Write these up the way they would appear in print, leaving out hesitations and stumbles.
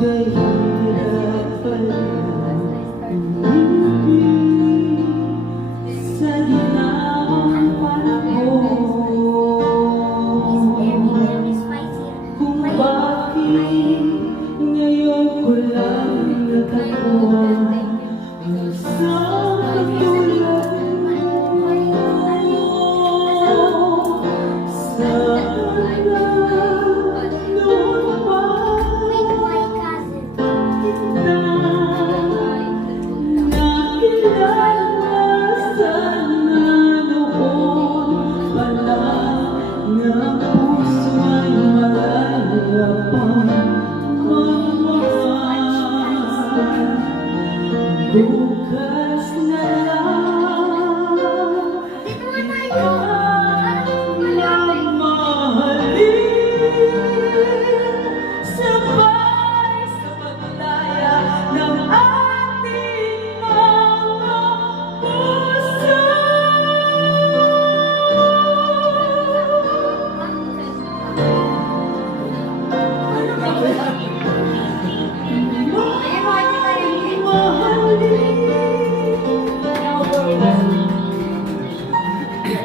Kahirap pala umibig sa ginawang panahon. Kung bakit ngayon ko lang natagpuan ang isang katulad mo. Sana noon pa nakilala, sana noon pa lang na puso ay malaya pang magmahal. Bukas na lang kita mamahalin, sabay sa paglaya ng ating mga puso.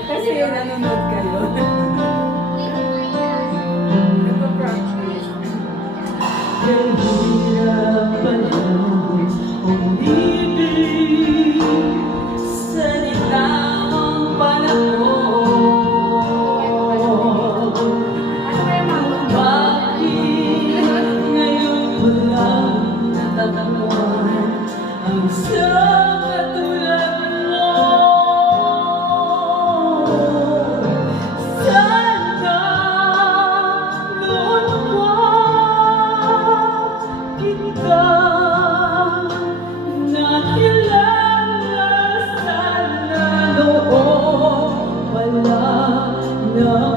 Kasi nanonood kayo. Nagpa-practice. Kahirap palang umibig sa ginawang panahon. Bakit ngayon ko lang natatagpuan ang isang katulad mo? Sana noon pa kita nakilala, sana noon pala na